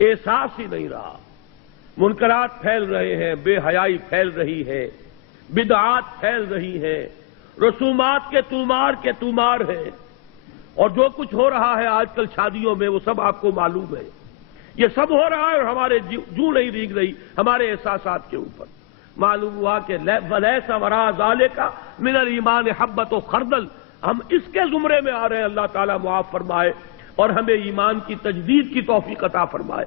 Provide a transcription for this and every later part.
احساس ہی نہیں رہا، منکرات پھیل رہے ہیں، بے حیائی پھیل رہی ہے، بدعات پھیل رہی ہیں، رسومات کے تومار ہے، اور جو کچھ ہو رہا ہے آج کل شادیوں میں وہ سب آپ کو معلوم ہے۔ یہ سب ہو رہا ہے اور ہمارے جو نہیں ریگ رہی ہمارے احساسات کے اوپر۔ معلوم ہوا کہ وَلَيْسَ وَرَاءَ ذَلِكَ مِنَ الْإِيمَانِ حَبَّةُ خَرْدَلٍ، ہم اس کے زمرے میں آ رہے ہیں، اللہ تعالیٰ معاف فرمائے اور ہمیں ایمان کی تجدید کی توفیق عطا فرمائے،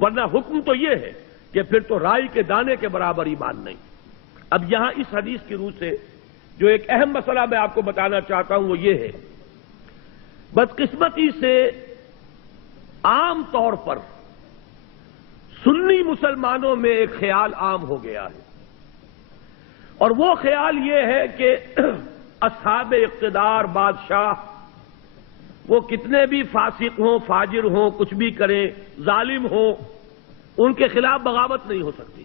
ورنہ حکم تو یہ ہے کہ پھر تو رائی کے دانے کے برابر ایمان نہیں۔ اب یہاں اس حدیث کی روح سے جو ایک اہم مسئلہ میں آپ کو بتانا چاہتا ہوں وہ یہ ہے، بدقسمتی سے عام طور پر سنی مسلمانوں میں ایک خیال عام ہو گیا ہے، اور وہ خیال یہ ہے کہ اصحاب اقتدار بادشاہ وہ کتنے بھی فاسق ہوں، فاجر ہوں، کچھ بھی کریں، ظالم ہوں، ان کے خلاف بغاوت نہیں ہو سکتی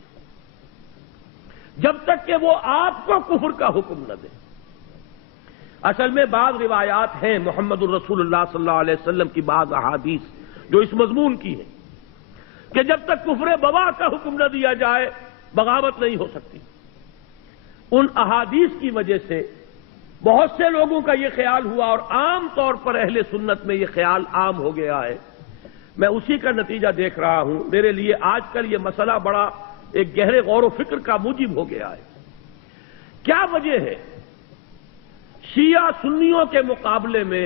جب تک کہ وہ آپ کو کفر کا حکم نہ دے۔ اصل میں بعض روایات ہیں محمد الرسول اللہ صلی اللہ علیہ وسلم کی، بعض احادیث جو اس مضمون کی ہیں کہ جب تک کفر بواح کا حکم نہ دیا جائے بغاوت نہیں ہو سکتی۔ ان احادیث کی وجہ سے بہت سے لوگوں کا یہ خیال ہوا، اور عام طور پر اہل سنت میں یہ خیال عام ہو گیا ہے۔ میں اسی کا نتیجہ دیکھ رہا ہوں، میرے لیے آج کل یہ مسئلہ بڑا ایک گہرے غور و فکر کا موجب ہو گیا ہے۔ کیا وجہ ہے؟ شیعہ سنیوں کے مقابلے میں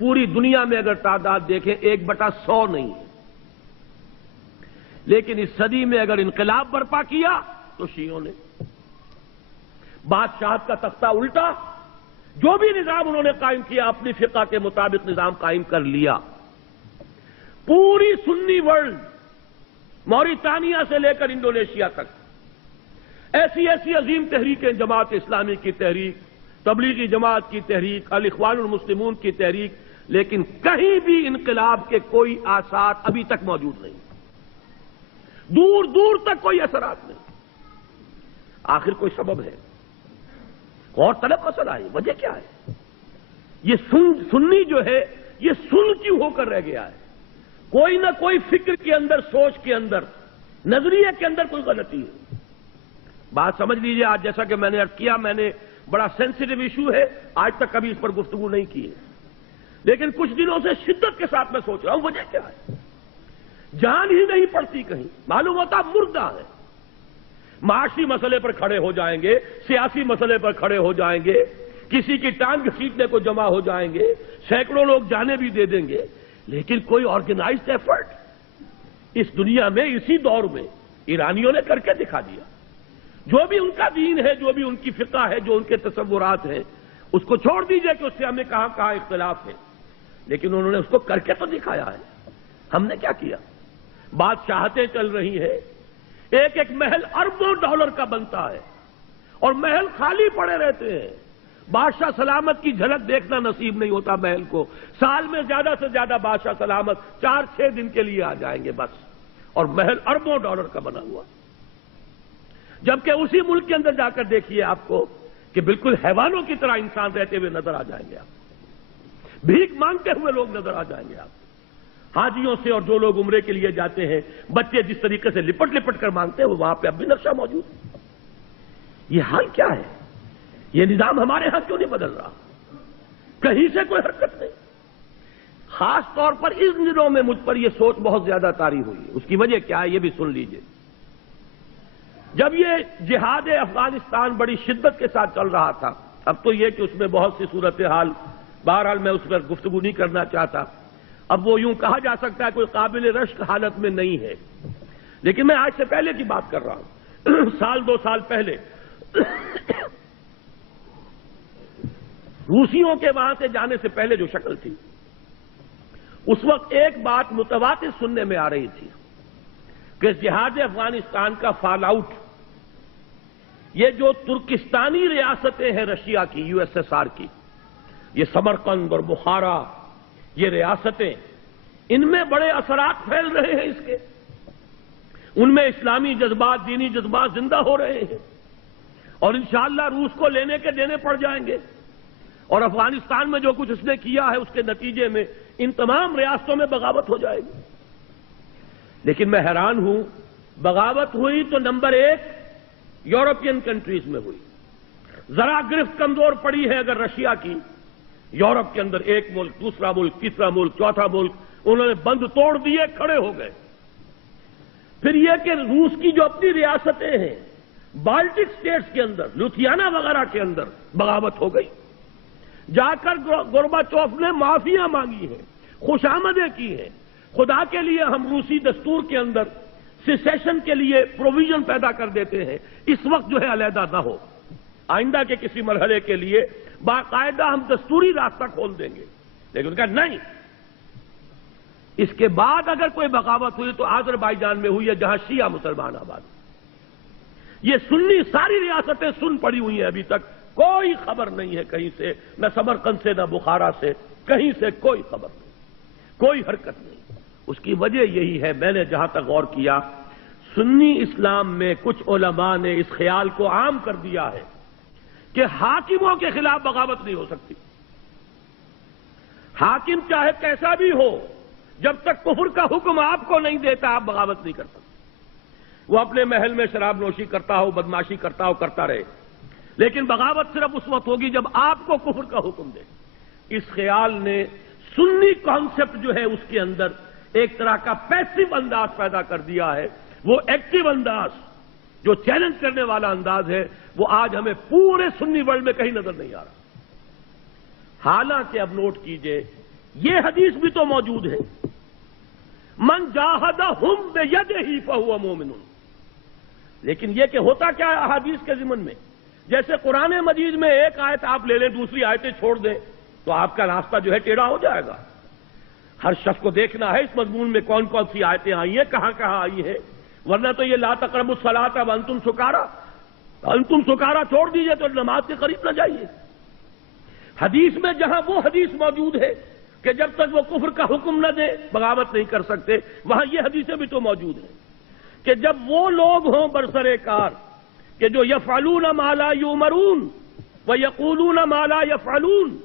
پوری دنیا میں اگر تعداد دیکھیں 1/100 نہیں ہے، لیکن اس صدی میں اگر انقلاب برپا کیا تو شیعوں نے بادشاہت کا تختہ الٹا، جو بھی نظام انہوں نے قائم کیا اپنی فقہ کے مطابق نظام قائم کر لیا۔ پوری سنی ورلڈ، موریتانیہ سے لے کر انڈونیشیا تک، ایسی ایسی عظیم تحریکیں، جماعت اسلامی کی تحریک، تبلیغی جماعت کی تحریک، الاخوان المسلمون کی تحریک، لیکن کہیں بھی انقلاب کے کوئی آثار ابھی تک موجود نہیں، دور دور تک کوئی اثرات نہیں۔ آخر کوئی سبب ہے؟ غور طلب مسئلہ ہے، وجہ کیا ہے؟ یہ سنی جو ہے یہ سن کیوں ہو کر رہ گیا ہے؟ کوئی نہ کوئی فکر کے اندر، سوچ کے اندر، نظریے کے اندر کوئی غلطی ہے۔ بات سمجھ لیجئے، آج جیسا کہ میں نے عرض کیا، میں نے بڑا سینسیٹیو ایشو ہے، آج تک کبھی اس پر گفتگو نہیں کی ہے، لیکن کچھ دنوں سے شدت کے ساتھ میں سوچ رہا ہوں وجہ کیا ہے؟ جان ہی نہیں پڑتی، کہیں معلوم ہوتا مردہ ہے۔ معاشی مسئلے پر کھڑے ہو جائیں گے، سیاسی مسئلے پر کھڑے ہو جائیں گے، کسی کی ٹانگ گھسیٹنے کو جمع ہو جائیں گے، سینکڑوں لوگ جانے بھی دے دیں گے، لیکن کوئی آرگنائزڈ ایفرٹ اس دنیا میں، اسی دور میں ایرانیوں نے کر کے دکھا دیا۔ جو بھی ان کا دین ہے، جو بھی ان کی فقہ ہے، جو ان کے تصورات ہیں، اس کو چھوڑ دیجئے کہ اس سے ہمیں کہاں کہاں اختلاف ہے، لیکن انہوں نے اس کو کر کے تو دکھایا ہے۔ ہم نے کیا کیا؟ بادشاہتیں چل رہی ہیں، ایک ایک محل اربوں ڈالر کا بنتا ہے، اور محل خالی پڑے رہتے ہیں۔ بادشاہ سلامت کی جھلک دیکھنا نصیب نہیں ہوتا محل کو، سال میں زیادہ سے زیادہ بادشاہ سلامت 4-6 دن کے لیے آ جائیں گے بس، اور محل اربوں ڈالر کا بنا ہوا۔ جبکہ اسی ملک کے اندر جا کر دیکھیے آپ کو کہ بالکل حیوانوں کی طرح انسان رہتے ہوئے نظر آ جائیں گے، آپ بھیک مانگتے ہوئے لوگ نظر آ جائیں گے آپ، حاجیوں سے، اور جو لوگ عمرے کے لیے جاتے ہیں، بچے جس طریقے سے لپٹ لپٹ کر مانگتے ہیں، وہاں پہ اب بھی نقشہ موجود ہے۔ یہ حال کیا ہے؟ یہ نظام ہمارے ہاں کیوں نہیں بدل رہا؟ کہیں سے کوئی حرکت نہیں۔ خاص طور پر اس دنوں میں مجھ پر یہ سوچ بہت زیادہ طاری ہوئی ہے۔ اس کی وجہ کیا ہے یہ بھی سن لیجئے۔ جب یہ جہاد افغانستان بڑی شدت کے ساتھ چل رہا تھا، اب تو یہ کہ اس میں بہت سی صورتحال، بہرحال میں اس پر گفتگو نہیں کرنا چاہتا، اب وہ یوں کہا جا سکتا ہے کوئی قابل رشک حالت میں نہیں ہے، لیکن میں آج سے پہلے کی بات کر رہا ہوں، 1-2 سال پہلے روسیوں کے وہاں سے جانے سے پہلے جو شکل تھی، اس وقت ایک بات متواتر سننے میں آ رہی تھی کہ جہاد افغانستان کا فال آؤٹ، یہ جو ترکستانی ریاستیں ہیں رشیا کی، USSR کی، یہ سمرقند اور بخارا، یہ ریاستیں، ان میں بڑے اثرات پھیل رہے ہیں اس کے، ان میں اسلامی جذبات، دینی جذبات زندہ ہو رہے ہیں، اور انشاءاللہ روس کو لینے کے دینے پڑ جائیں گے، اور افغانستان میں جو کچھ اس نے کیا ہے اس کے نتیجے میں ان تمام ریاستوں میں بغاوت ہو جائے گی۔ لیکن میں حیران ہوں، بغاوت ہوئی تو نمبر 1 یورپین کنٹریز میں ہوئی. ذرا گرفت کمزور پڑی ہے اگر رشیا کی، یورپ کے اندر ایک ملک، دوسرا ملک، تیسرا ملک، چوتھا ملک، انہوں نے بند توڑ دیے، کھڑے ہو گئے. پھر یہ کہ روس کی جو اپنی ریاستیں ہیں بالٹک سٹیٹس کے اندر، لوتھیانا وغیرہ کے اندر بغاوت ہو گئی. جا کر گورباچوف نے معافیاں مانگی ہیں، خوشامدیں کی ہیں. خدا کے لیے ہم روسی دستور کے اندر سیسیشن کے لیے پروویژن پیدا کر دیتے ہیں، اس وقت جو ہے علیحدہ نہ ہو. آئندہ کے کسی مرحلے کے لیے باقاعدہ ہم دستوری راستہ کھول دیں گے. لیکن ان کا نہیں. اس کے بعد اگر کوئی بغاوت ہوئی تو آذربائیجان میں ہوئی ہے، جہاں شیعہ مسلمان آباد. یہ سنی ساری ریاستیں سن پڑی ہوئی ہیں، ابھی تک کوئی خبر نہیں ہے کہیں سے، نہ سمرقند سے، نہ بخارا سے، کہیں سے کوئی خبر نہیں، کوئی حرکت نہیں. اس کی وجہ یہی ہے، میں نے جہاں تک غور کیا، سنی اسلام میں کچھ علماء نے اس خیال کو عام کر دیا ہے کہ حاکموں کے خلاف بغاوت نہیں ہو سکتی. حاکم چاہے کیسا بھی ہو، جب تک کفر کا حکم آپ کو نہیں دیتا آپ بغاوت نہیں کر سکتے. وہ اپنے محل میں شراب نوشی کرتا ہو، بدماشی کرتا ہو، کرتا رہے، لیکن بغاوت صرف اس وقت ہوگی جب آپ کو کفر کا حکم دے. اس خیال نے سنی کانسیپٹ جو ہے اس کے اندر ایک طرح کا پیسو انداز پیدا کر دیا ہے. وہ ایکٹیو انداز جو چیلنج کرنے والا انداز ہے وہ آج ہمیں پورے سنی ورلڈ میں کہیں نظر نہیں آ رہا. حالانکہ اب نوٹ کیجئے یہ حدیث بھی تو موجود ہے، من جاہدہم بیدہ فہو مومن. لیکن یہ کہ ہوتا کیا ہے احادیث کے ضمن میں، جیسے قرآن مجید میں ایک آیت آپ لے لیں، دوسری آیتیں چھوڑ دیں تو آپ کا راستہ جو ہے ٹیڑھا ہو جائے گا. ہر شخص کو دیکھنا ہے اس مضمون میں کون کون سی آیتیں آئی ہیں، کہاں کہاں آئی ہیں. ورنہ تو یہ لا تقربوا الصلاۃ وانتم سکارا، انتم سکارا چھوڑ دیجئے تو نماز کے قریب نہ جائیے. حدیث میں جہاں وہ حدیث موجود ہے کہ جب تک وہ کفر کا حکم نہ دے بغاوت نہیں کر سکتے، وہاں یہ حدیثیں بھی تو موجود ہیں کہ جب وہ لوگ ہوں برسر کار کہ جو یفعلون ما لا یؤمرون ویقولون ما لا یفعلون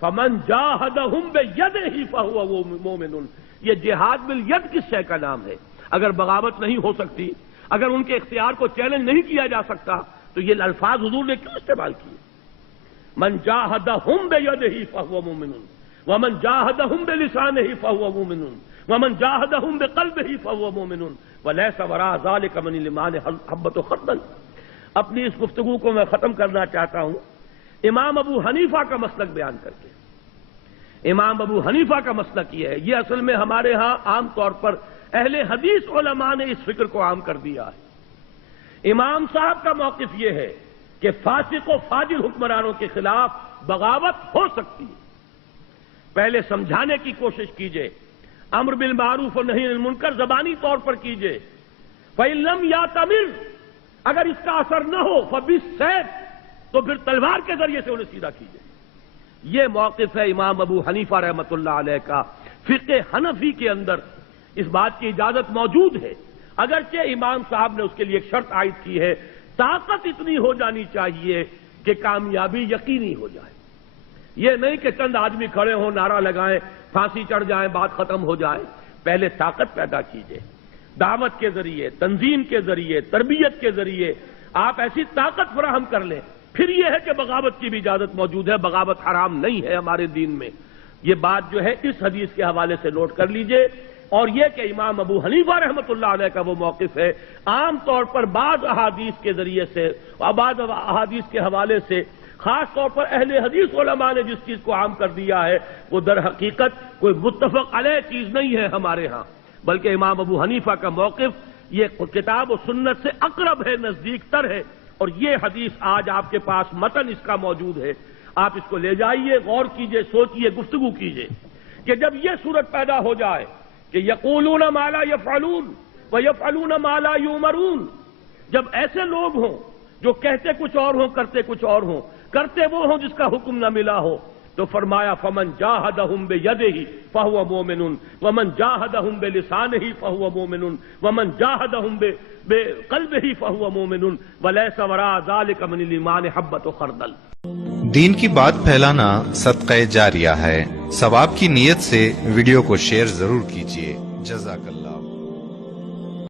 فمن جاہدہم بیدہ فہو مومن. یہ جہاد بالید کس شے کا نام ہے؟ اگر بغاوت نہیں ہو سکتی، اگر ان کے اختیار کو چیلنج نہیں کیا جا سکتا تو یہ الفاظ حضور نے کیوں استعمال کیے؟ من جاہدہم بیدہ فہو مومن ومن جاہدہم بلسانہ فہو مومن ومن جاہدہم بقلبہ فہو مومن ولیس وراء ذلک من الایمان حبۃ خردل. اپنی اس گفتگو کو میں ختم کرنا چاہتا ہوں امام ابو حنیفہ کا مسلک بیان کر کے. امام ابو حنیفہ کا مسلک یہ ہے، یہ اصل میں ہمارے ہاں عام طور پر اہل حدیث علماء نے اس فکر کو عام کر دیا ہے. امام صاحب کا موقف یہ ہے کہ فاسق و فاجر حکمرانوں کے خلاف بغاوت ہو سکتی ہے. پہلے سمجھانے کی کوشش کیجئے، امر بالمعروف و نہی عن المنکر زبانی طور پر کیجئے. فإن لم یأتمر، اگر اس کا اثر نہ ہو فبالسیف، تو پھر تلوار کے ذریعے سے انہیں سیدھا کیجئے. یہ موقف ہے امام ابو حنیفہ رحمۃ اللہ علیہ کا. فقہ حنفی کے اندر اس بات کی اجازت موجود ہے، اگرچہ امام صاحب نے اس کے لیے ایک شرط عائد کی ہے، طاقت اتنی ہو جانی چاہیے کہ کامیابی یقینی ہو جائے. یہ نہیں کہ چند آدمی کھڑے ہوں، نعرہ لگائیں، پھانسی چڑھ جائیں، بات ختم ہو جائے. پہلے طاقت پیدا کیجئے، دعوت کے ذریعے، تنظیم کے ذریعے، تربیت کے ذریعے آپ ایسی طاقت فراہم کر لیں. پھر یہ ہے کہ بغاوت کی بھی اجازت موجود ہے، بغاوت حرام نہیں ہے ہمارے دین میں. یہ بات جو ہے اس حدیث کے حوالے سے نوٹ کر لیجئے. اور یہ کہ امام ابو حنیفہ رحمۃ اللہ علیہ کا وہ موقف ہے، عام طور پر بعض احادیث کے ذریعے سے اور بعض احادیث کے حوالے سے خاص طور پر اہل حدیث علماء نے جس چیز کو عام کر دیا ہے وہ در حقیقت کوئی متفق علیہ چیز نہیں ہے ہمارے ہاں، بلکہ امام ابو حنیفہ کا موقف یہ کتاب و سنت سے اقرب ہے، نزدیک تر ہے. اور یہ حدیث آج آپ کے پاس متن اس کا موجود ہے، آپ اس کو لے جائیے، غور کیجئے، سوچئے، گفتگو کیجئے کہ جب یہ صورت پیدا ہو جائے کہ یقولون ما لا یفعلون ویفعلون ما لا یؤمرون، جب ایسے لوگ ہوں جو کہتے کچھ اور ہوں کرتے کچھ اور ہوں، کرتے وہ ہوں جس کا حکم نہ ملا ہو، تو فرمایا فمن جاہدہم بیدہ فہو مومن ومن جاہدہم بلسانہ فہو مومن ومن جاہدہم بقلبہ فہو مومن ولیس وراء ذلک من الایمان حبۃ خردل. دین کی بات پھیلانا صدقہ جاریہ ہے. ثواب کی نیت سے ویڈیو کو شیئر ضرور کیجیے. جزاک اللہ.